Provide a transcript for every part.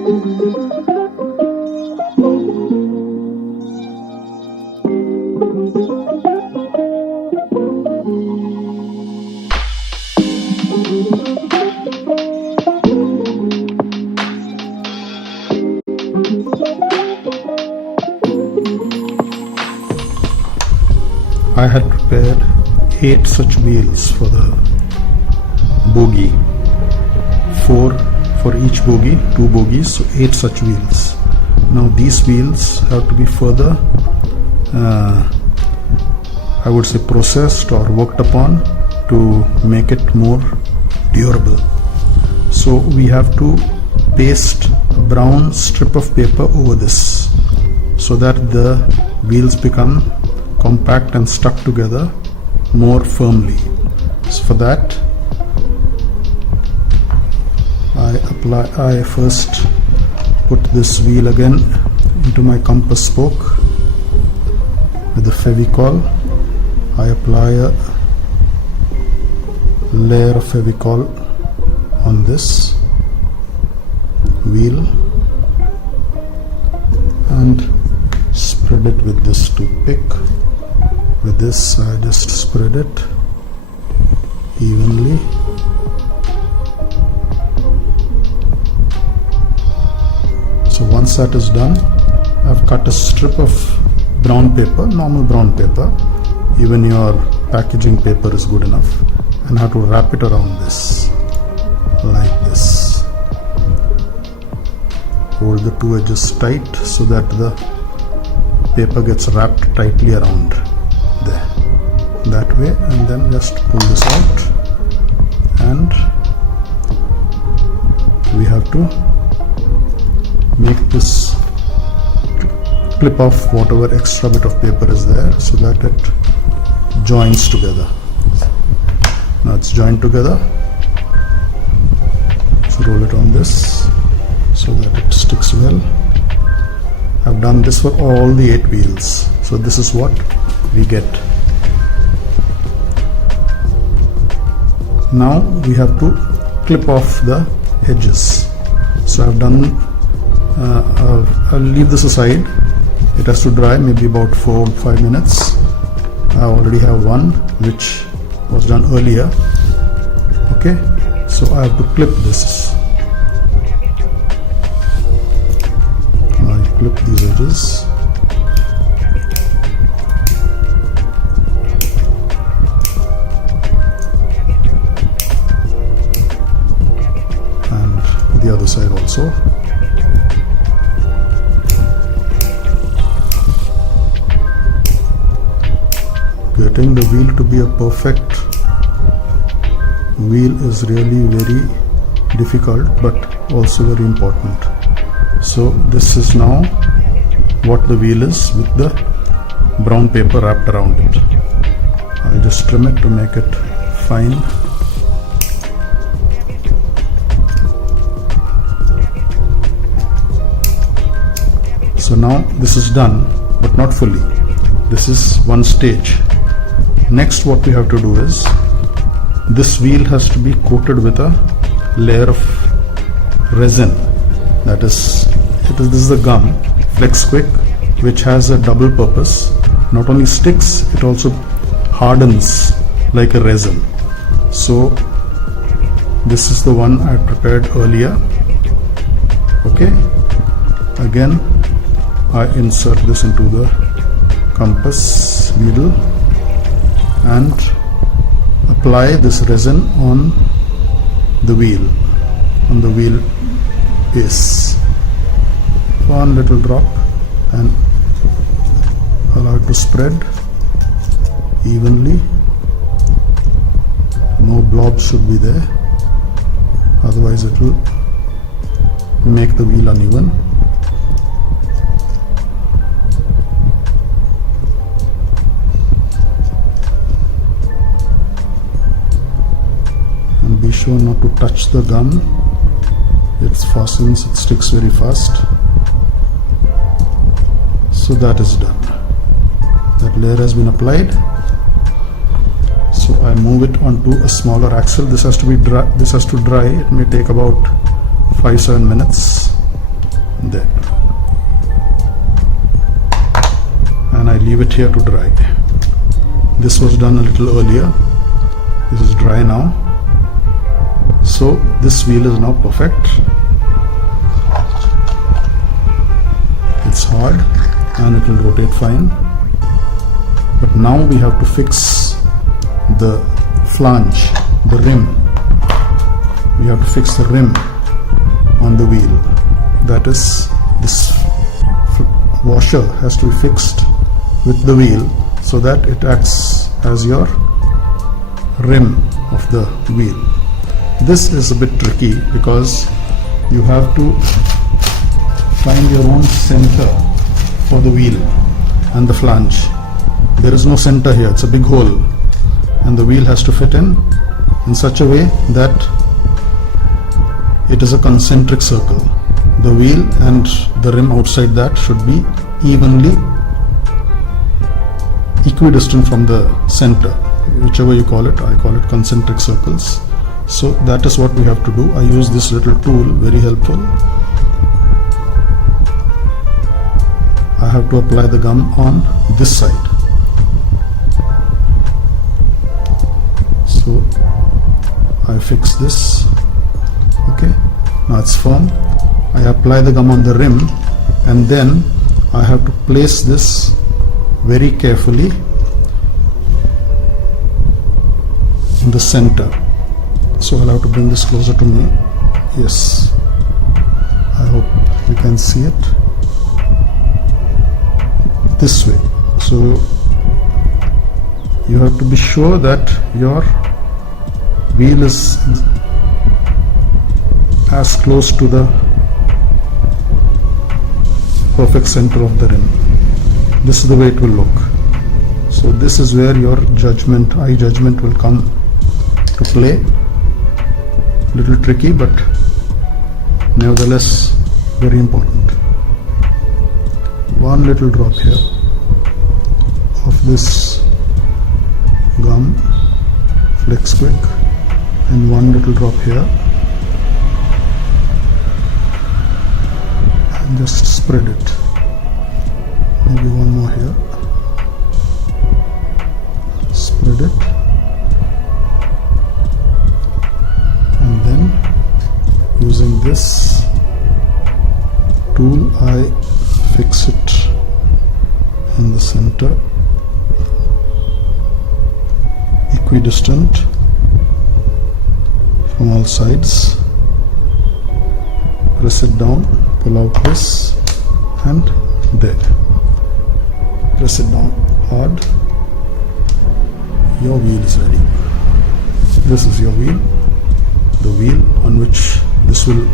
I had prepared 8 such wheels for the bogie, 4 for each bogie, 2 bogies, so 8 such wheels. Now these wheels have to be further I would say processed or worked upon to make it more durable. So we have to paste a brown strip of paper over this so that the wheels become compact and stuck together more firmly. So for that I first put this wheel again into my compass spoke with the Fevicol. I apply a layer of Fevicol on this wheel and spread it with this toothpick. With this I just spread it evenly. So once that is done, I've cut a strip of brown paper, normal brown paper, even your packaging paper is good enough, and have to wrap it around this like this. Hold the two edges tight so that the paper gets wrapped tightly around there, that way, and then just pull this out, and we have to make this clip off whatever extra bit of paper is there so that it joins together. Now it's joined together, so roll it on this so that it sticks well. I've done this for all the 8 wheels, so this is what we get. Now we have to clip off the edges. So I've done I'll leave this aside. It has to dry maybe about 4 or 5 minutes. I already have one which was done earlier. Okay, so I have to clip this. I clip these edges. And the other side also. Getting the wheel to be a perfect wheel is really very difficult but also very important. So this is now what the wheel is with the brown paper wrapped around it. I'll just trim it to make it fine. So now this is done, but not fully. This is one stage. Next, what we have to do is, this wheel has to be coated with a layer of resin. That is, this is the gum Flex Quick, which has a double purpose. Not only sticks, it also hardens like a resin. So this is the one I prepared earlier. Okay, again I insert this into the compass needle and apply this resin on the wheel base. One little drop and allow it to spread evenly. No blobs should be there, otherwise it will make the wheel uneven. Be sure not to touch the gum. It fastens, it sticks very fast. So that is done. That layer has been applied. So I move it onto a smaller axle. This has to be dry. This has to dry. It may take about 5-7 minutes. there, and I leave it here to dry. This was done a little earlier. This is dry now, so this wheel is now perfect. It's hard and it will rotate fine, but now we have to fix the flange, the rim. We have to fix the rim on the wheel. That is, this washer has to be fixed with the wheel so that it acts as your rim of the wheel. This is a bit tricky because you have to find your own center for the wheel and the flange. There is no center here, it's a big hole, and the wheel has to fit in such a way that it is a concentric circle. The wheel and the rim outside that should be evenly equidistant from the center, whichever you call it. I call it concentric circles. So that is what we have to do. I use this little tool, very helpful. I have to apply the gum on this side. So I fix this. Okay, now it's firm. I apply the gum on the rim, and then I have to place this very carefully in the center. So I'll have to bring this closer to me. Yes, I hope you can see it this way. So you have to be sure that your wheel is as close to the perfect center of the rim. This is the way it will look. So this is where your judgment, eye judgment, will come to play. Little tricky, but nevertheless very important. One little drop here of this gum, flex quick, and one little drop here, and just spread it. Maybe one more here. Spread it, and then using this tool I fix it in the center, equidistant from all sides. Press it down, pull out this, and there. Press it down hard. Your wheel is ready. This is your wheel, the wheel on which this will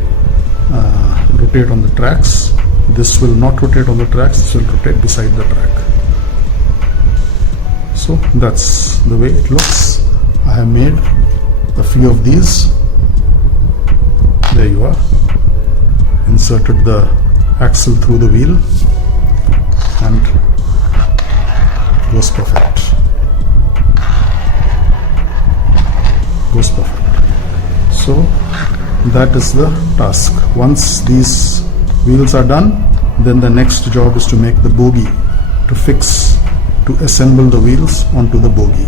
rotate on the tracks. This will not rotate on the tracks, this will rotate beside the track. So that's the way it looks. I have made a few of these. There you are. Inserted the axle through the wheel, and it goes perfect. Goes perfect. So that is the task. Once these wheels are done, then the next job is to make the bogie, to assemble the wheels onto the bogie.